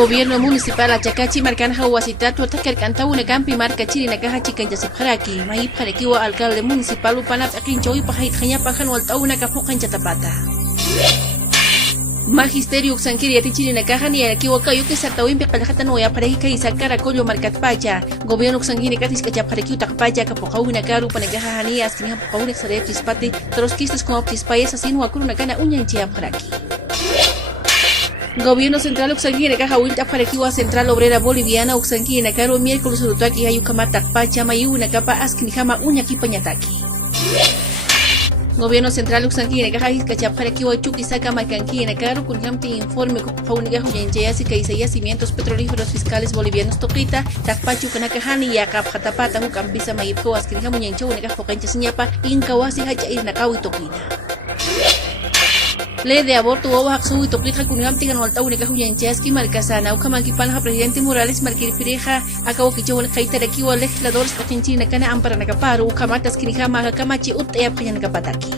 Gobierno municipal Achacachi marcanja wasitatu atakar kantauna campi marca chiri nakaha chikan jasipharaki mai pharekiwa alcalde municipal upanat akinchoy pahit khanya pakan waltauna kapokan chatapata. Magisterio Uxanquiri atichiri nakaha ni akiwa kayo que sartawimpe palakatan noya parejika y sakara kollo marcat pacha. Gobierno Uxanquiri katis kacha parekiu takpacha kapokauna karu panagaha hani askiniha pokauna xarep chispati troskistas como chispayas asin wakuru nakana unyan chiapharaki. Gobierno Central Uxanquiri caja Wilta Parekiwa Central Obrera Boliviana Uxanquiri Nakaro miércoles Urutaki Ayukamata Pacha Mayuna Capa Askinjama Uñaki Pañataki. Gobierno Central Uxanquiri caja Izcacha Parekiwa Chukisaka Macanqui Nakaro Kunjamti informe Fauniga Huyenchayasi que hice yacimientos petrolíferos fiscales bolivianos Toquita Takpachu Kanakahani Yakap Hatapata Hukampisa Mayipko Askinjama Uñencho Unica Focancha Siñapa Inkawasi Hacha Nakawi Toquina. Ley de aborto o haxu y toquija kunham tigan walta única huyanchaski marcasana ukamankipanha presidente Morales marquiripireja acabo que chawal kaitaraki wa legisladores pakinchina kana ampara nakaparu ukamatas kinihama hakamachi utayap kayanakapataki.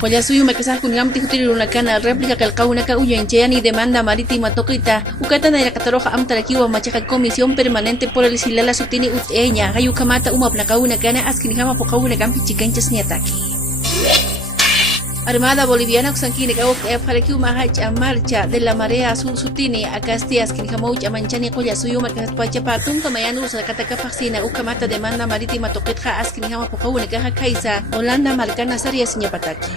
Pollasuyu makasah kunham tihutiriruna kana réplica kalkauna ka uyanchayani demanda marítima toquita ukatana yakataroja amtaraki wa machaja comisión permanente por el silala sutini uteña hayukamata umaplakauna kana askinihama pokauna kampi chikenchas niataki. Armada Boliviana Uxanquiri Gawok Eparekiu Mahacha Marcha de la Marea Azul Sutini a Castias Kinjamouch Amanchani Collasuyo Marcas Pachapatum Kamayanu Sakataka Faxina Ukamata demanda marítima Toquetja Askinjama Pokaunikaja Kaisa Holanda Marcana Saria Siñapataki.